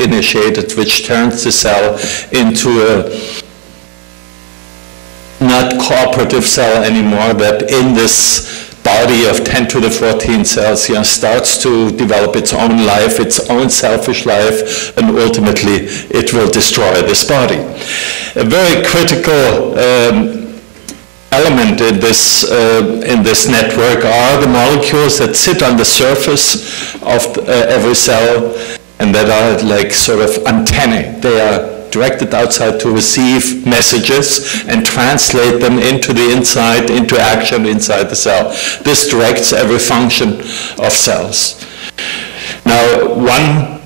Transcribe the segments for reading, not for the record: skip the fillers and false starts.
initiated, which turns the cell into a not cooperative cell anymore, that in this body of 10 to the 14 cells, starts to develop its own life, its own selfish life, and ultimately it will destroy this body. A very critical element in this network are the molecules that sit on the surface of every cell, and that are like sort of antennae. They are directed outside to receive messages and translate them into the inside, into action inside the cell. This directs every function of cells. Now, one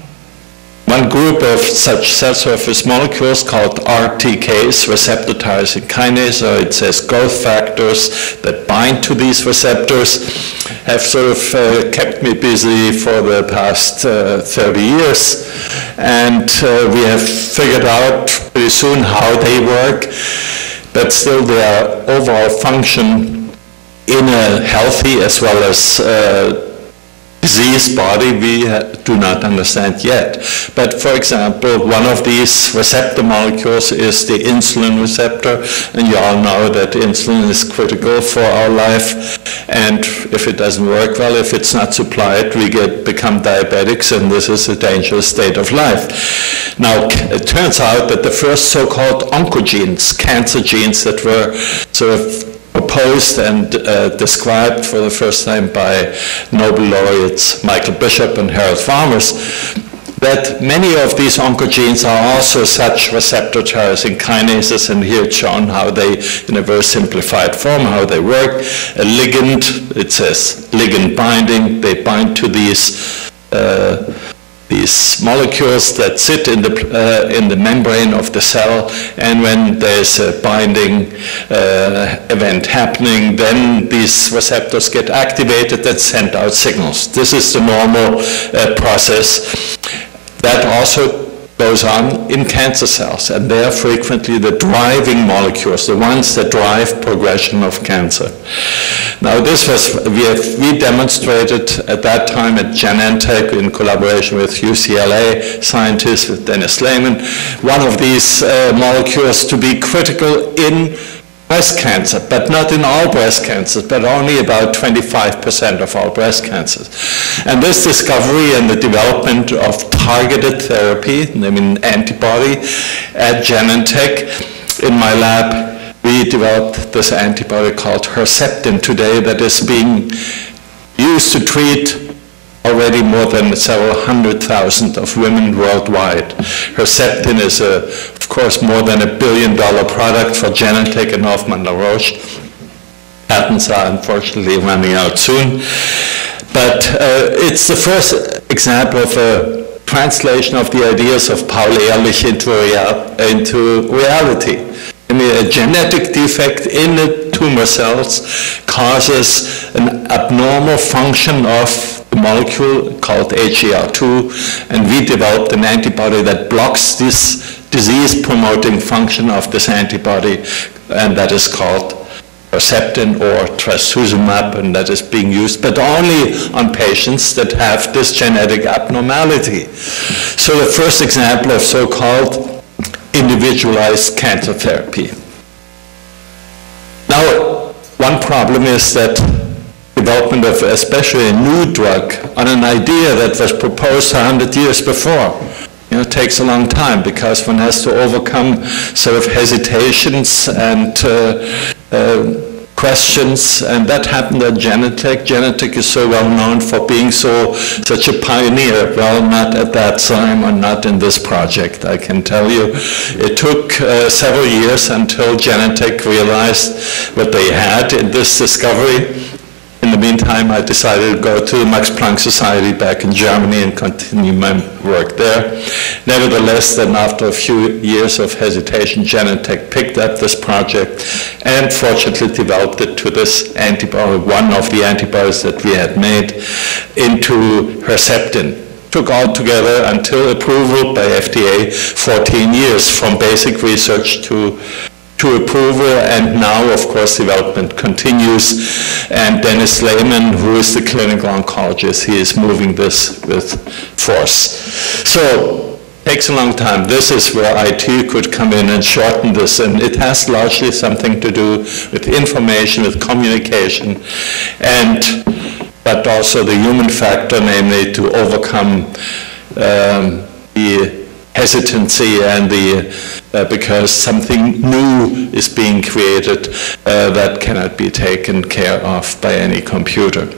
group of such cell surface molecules called RTKs, receptor tyrosine kinase, or it says growth factors that bind to these receptors, have sort of kept me busy for the past 30 years. And we have figured out pretty soon how they work, but still their overall function in a healthy as well as diseased body we do not understand yet. But for example, one of these receptor molecules is the insulin receptor, and you all know that insulin is critical for our life, and if it doesn't work well, if it's not supplied, we become diabetics, and this is a dangerous state of life. Now, it turns out that the first so-called oncogenes, cancer genes that were sort of proposed and described for the first time by Nobel laureates Michael Bishop and Harold Farmers, that many of these oncogenes are also such receptor tyrosine kinases, and here it's shown how they, in a very simplified form, how they work. A ligand, it says ligand binding, they bind to these molecules that sit in the membrane of the cell, and when there's a binding event happening, then these receptors get activated and send out signals. This is the normal process. That also goes on in cancer cells, and they are frequently the driving molecules, the ones that drive progression of cancer. Now this was, we demonstrated at that time at Genentech in collaboration with UCLA scientists, with Dennis Lehman, one of these molecules to be critical in breast cancer, but not in all breast cancers, but only about 25% of all breast cancers. And this discovery and the development of targeted therapy, I mean antibody, at Genentech, in my lab, we developed this antibody called Herceptin today that is being used to treat already more than several 100,000 of women worldwide. Herceptin is, of course, more than $1 billion product for Genentech and Hoffmann La Roche. Patents are unfortunately running out soon. But it's the first example of a translation of the ideas of Paul Ehrlich into reality. I mean, a genetic defect in the tumor cells causes an abnormal function of the molecule called HER2, and we developed an antibody that blocks this disease-promoting function of this antibody, and that is called Herceptin or trastuzumab, and that is being used, but only on patients that have this genetic abnormality. So the first example of so-called individualized cancer therapy. Now, one problem is that development of especially a new drug on an idea that was proposed 100 years before, takes a long time, because one has to overcome sort of hesitations and questions, and that happened at Genentech. Genentech is so well known for being such a pioneer. Well, not at that time, or not in this project, I can tell you. It took several years until Genentech realized what they had in this discovery. In the meantime, I decided to go to the Max Planck Society back in Germany and continue my work there. Nevertheless, then after a few years of hesitation, Genentech picked up this project and fortunately developed it to this antibody, one of the antibodies that we had made, into Herceptin. Took all together until approval by FDA 14 years, from basic research to approval, and now, of course, development continues. And Dennis Lehman, who is the clinical oncologist, he is moving this with force. So takes a long time. This is where IT could come in and shorten this, and it has largely something to do with information, with communication, but also the human factor, namely to overcome the hesitancy and because something new is being created that cannot be taken care of by any computer.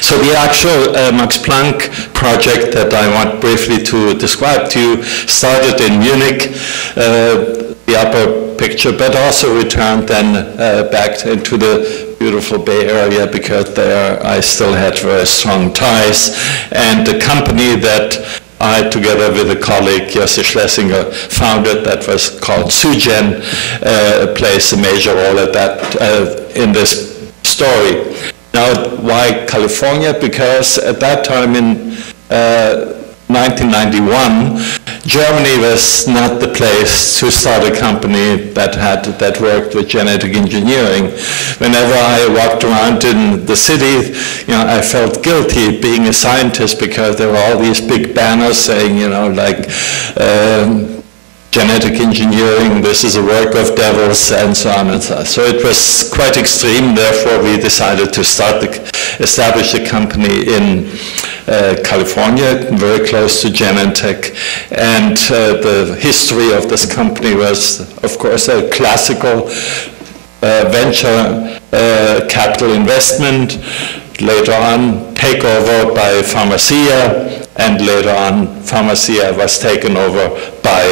So the actual Max Planck project that I want briefly to describe to you started in Munich, the upper picture, but also returned then back into the beautiful Bay Area, because there I still had very strong ties. And the company that I, together with a colleague, Jesse Schlesinger, founded, that was called Sugen, plays a major role at that, in this story. Now, why California? Because at that time in 1991, Germany was not the place to start a company that worked with genetic engineering. Whenever I walked around in the city, I felt guilty being a scientist, because there were all these big banners saying, like, genetic engineering, this is a work of devils, and so on and so on. So it was quite extreme. Therefore, we decided to establish a company in California, very close to Genentech. And the history of this company was, of course, a classical venture capital investment, later on takeover by Pharmacia, and later on Pharmacia was taken over by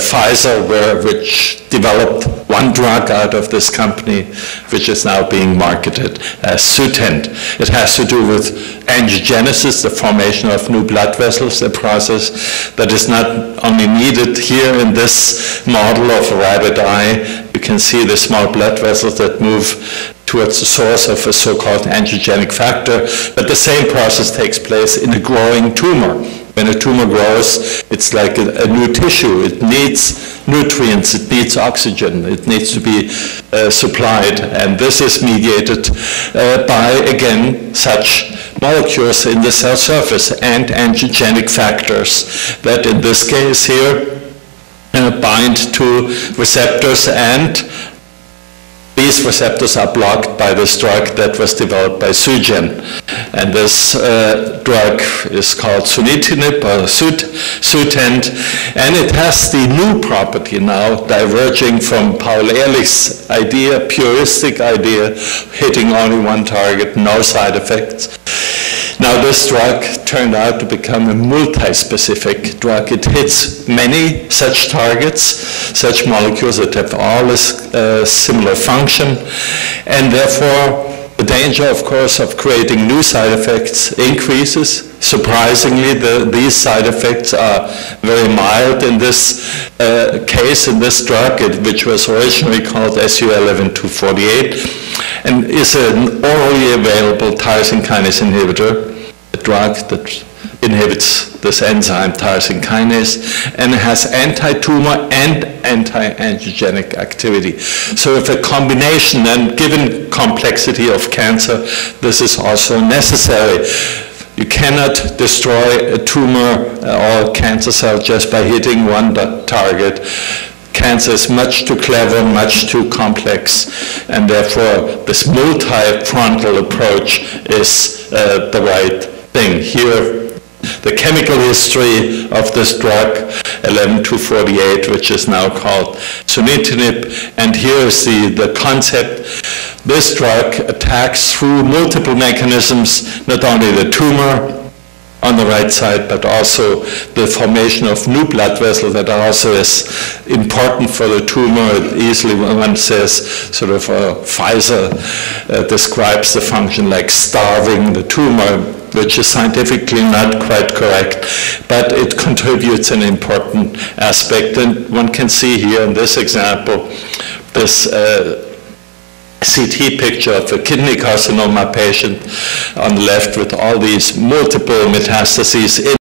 Pfizer, which developed one drug out of this company, which is now being marketed as Sutent. It has to do with angiogenesis, the formation of new blood vessels, a process that is not only needed here in this model of a rabbit eye. You can see the small blood vessels that move towards the source of a so-called angiogenic factor, but the same process takes place in a growing tumor. When a tumor grows, it's like a new tissue. It needs nutrients, it needs oxygen, it needs to be supplied, and this is mediated by, again, such molecules in the cell surface and angiogenic factors that in this case here bind to receptors, and these receptors are blocked by this drug that was developed by Sugen. And this drug is called sunitinib, or Sutent, and it has the new property now, diverging from Paul Ehrlich's idea, puristic idea, hitting only one target, no side effects. Now, this drug turned out to become a multi-specific drug. It hits many such targets, such molecules that have all a similar function, and therefore the danger, of course, of creating new side effects increases. Surprisingly, these side effects are very mild in this case, in this drug, which was originally called SU-11248, and is an orally available tyrosine kinase inhibitor, a drug that inhibits this enzyme, tyrosine kinase, and it has anti-tumor and anti-angiogenic activity. So if a combination, and given complexity of cancer, this is also necessary. You cannot destroy a tumor or a cancer cell just by hitting one target. Cancer is much too clever, much too complex, and therefore this multi-frontal approach is the right thing. Here, the chemical history of this drug, 11248, which is now called sunitinib, and here is the concept. This drug attacks through multiple mechanisms, not only the tumor on the right side, but also the formation of new blood vessels that are also as important for the tumor. Easily one says, sort of Pfizer describes the function like starving the tumor, which is scientifically not quite correct, but it contributes an important aspect. And one can see here in this example, this CT picture of a kidney carcinoma patient on the left with all these multiple metastases in